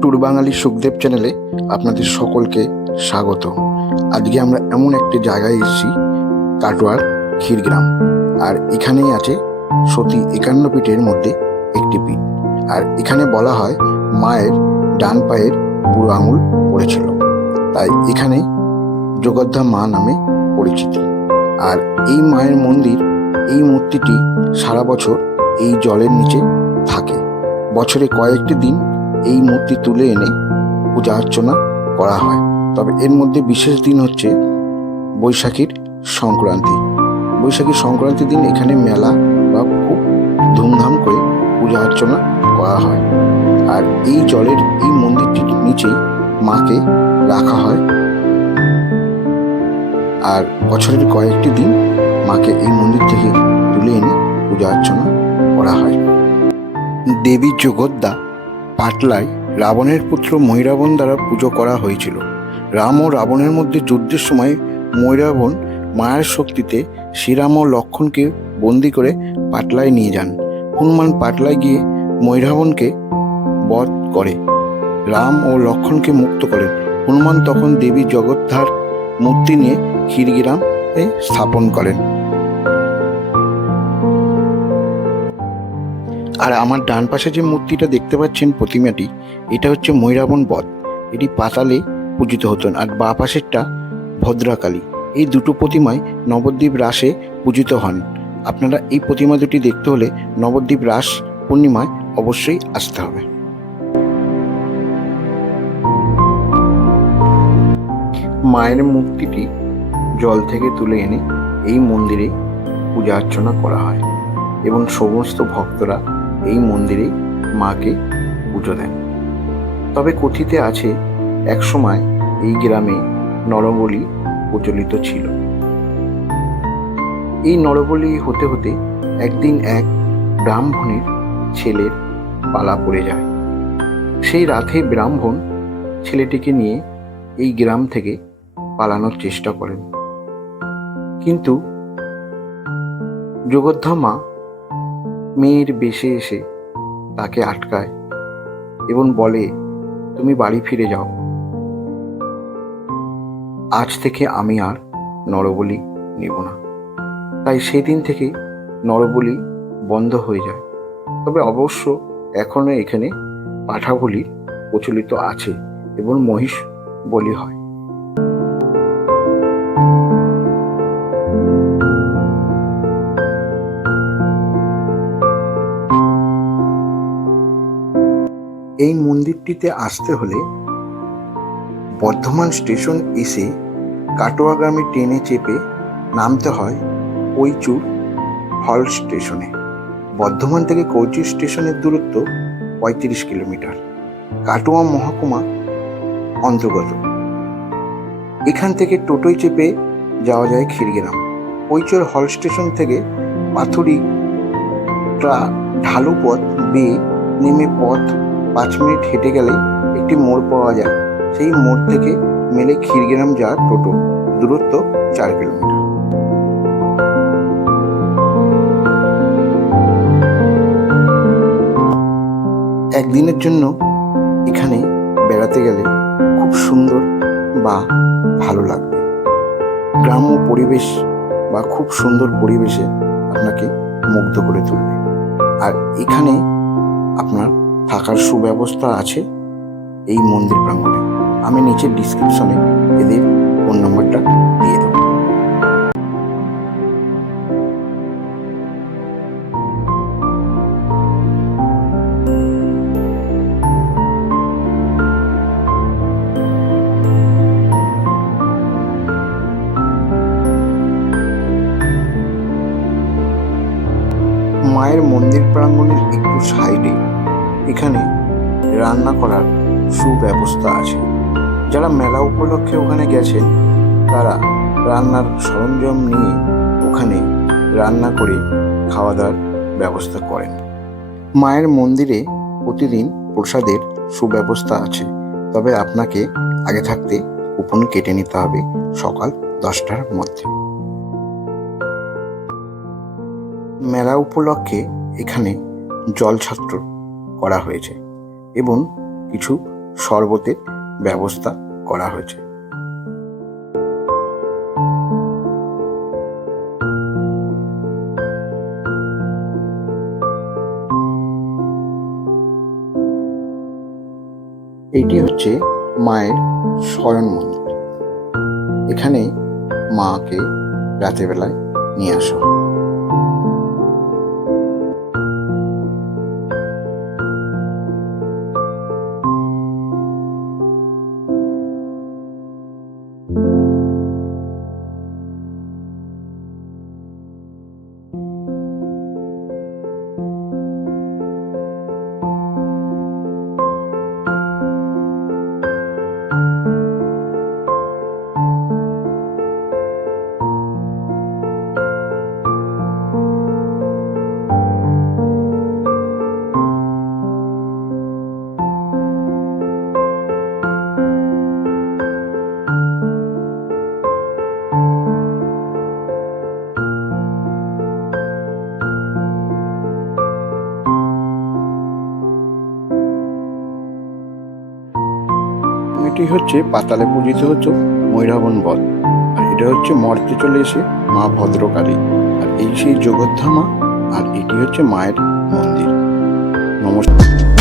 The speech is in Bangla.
ট্যুর বাঙালি সুখদেব চ্যানেলে আপনাদের সকলকে স্বাগত। আজকে আমরা এমন একটি জায়গায় এসেছি, কাটোয়ার ক্ষীরগ্রাম। আর এখানেই আছে সতী 51 পীঠের মধ্যে একটি পীঠ। আর এখানে বলা হয় মায়ের ডান পায়ের বুড়ো আঙুল পড়েছিল, তাই এখানে জগদ্ধা মা নামে পরিচিতি। আর এই মায়ের মন্দির, এই মূর্তিটি সারা বছর এই জলের নিচে থাকে। বছরে কয়েকটি দিন এই মূর্তি তুলে এনে পূজা অর্চনা করা হয়। তবে এর মধ্যে বিশেষ দিন হচ্ছে বৈশাখীর সংক্রান্তি। বৈশাখীর সংক্রান্তির দিন এখানে মেলা বা খুব ধুমধাম করে পূজা অর্চনা করা হয়। আর এই জলের এই মন্দিরটির নিচে মাকে রাখা হয়। আর বছরের কয়েকটি দিন মাকে এই মন্দির থেকে তুলে এনে পূজা অর্চনা করা হয়। দেবী জগদ্দা পাটলায় রাবণের পুত্র মহিরাবণ দ্বারা পুজো করা হয়েছিল। রাম ও রাবণের মধ্যে যুদ্ধের সময় মহিরাবণ মায়ের শক্তিতে শ্রীরাম ও লক্ষ্মণকে বন্দি করে পাটলায় নিয়ে যান। হনুমান পাটলায় গিয়ে মহিরাবণকে বধ করে রাম ও লক্ষ্মণকে মুক্ত করেন। হনুমান তখন দেবী জগদ্ধার মূর্তি নিয়ে ক্ষীরগ্রামে স্থাপন করেন। আর আমার ডান পাশে যে মূর্তিটা দেখতে পাচ্ছেন, প্রতিমাটি, এটা হচ্ছে মহিরাবণ বধ। এটি পাতালে পূজিত হতেন। আর বাঁ পাশেরটা ভদ্রাকালী। এই দুটো প্রতিমায় নবদ্বীপ রাসে পূজিত হন। আপনারা এই প্রতিমা দুটি দেখতে হলে নবদ্বীপ রাস পূর্ণিমায় অবশ্যই আসতে হবে। মায়ের মূর্তিটি জল থেকে তুলে এনে এই মন্দিরে পূজা অর্চনা করা হয় এবং সমস্ত ভক্তরা এই মন্দিরে মাকে পুজো দেন। তবে কথিত আছে একসময় এই গ্রামে নরবলি প্রচলিত ছিল। এই নরবলি হতে হতে একদিন এক ব্রাহ্মণের ছেলের পালা পড়ে যায়। সেই রাতে ব্রাহ্মণ ছেলেটিকে নিয়ে এই গ্রাম থেকে পালানোর চেষ্টা করেন, কিন্তু জগদ্ধা মা মেয়ের বেশে এসে তাকে আটকায় এবং বলে, তুমি বাড়ি ফিরে যাও, আজ থেকে আমি আর নরবলি নেব না। তাই সেদিন থেকে নরবলি বন্ধ হয়ে যায়। তবে অবশ্য এখনো এখানে পাঠা বলি প্রচলিত আছে এবং মহিষ বলি হয়। এই মন্দিরটিতে আসতে হলে বর্ধমান স্টেশন এসে কাটোয়াগামী ট্রেনে চেপে নামতে হয় কৈচুর হল স্টেশনে। বর্ধমান থেকে কৈচুর স্টেশনের দূরত্ব 35 কিলোমিটার। কাটোয়া মহকুমা অন্তর্গত। এখান থেকে টোটোয় চেপে যাওয়া যায় ক্ষীরগ্রাম। কৈচুর হল স্টেশন থেকে পাথুরি ঢালু পথ বেয়ে নেমে পথ 5 মিনিট হেঁটে গেলে একটি মোড় পাওয়া যায়। সেই মোড় থেকে মেলে ক্ষীরগ্রাম যাওয়ার টোটো, দূরত্ব 4 কিলোমিটার। একদিনের জন্য এখানে বেড়াতে গেলে খুব সুন্দর বা ভালো লাগবে। গ্রাম্য পরিবেশ বা খুব সুন্দর পরিবেশে আপনাকে মুগ্ধ করে তুলবে। আর এখানে আপনার থাকার সুব্যবস্থা আছে এই মন্দির প্রাঙ্গণে। আমি নিচে ডিসক্রিপশনে এদের ফোন নম্বরটা দিয়ে দেব। মায়ের মন্দির প্রাঙ্গণের একটু সাইডে এখানে রান্না করার সুব্যবস্থা আছে। যারা মেলা উপলক্ষে ওখানে গেছেন তারা রান্নার সরঞ্জাম নিয়ে ওখানে রান্না করে খাওয়া দাওয়ার ব্যবস্থা করেন। মায়ের মন্দিরে প্রতিদিন প্রসাদের সুব্যবস্থা আছে, তবে আপনাকে আগে থাকতে কুপন কেটে নিতে হবে সকাল 10টার মধ্যে। মেলা উপলক্ষে এখানে জলছত্র করা হয়েছে এবং কিছু শরবতের ব্যবস্থা করা হয়েছে। এটি হচ্ছে মায়ের শয়ন মন্দির। এখানে মাকে রাতেরবেলায় নিয়ে আসা হয়। এটি হচ্ছে পাতালে পূজিত হচ্ছে ময়ূরাবন বধ, আর এটা হচ্ছে মর্তে চলে এসে মা ভদ্রকালী, আর এই সেই জগদ্ধামা, আর এটি হচ্ছে মায়ের মন্দির। নমস্কার।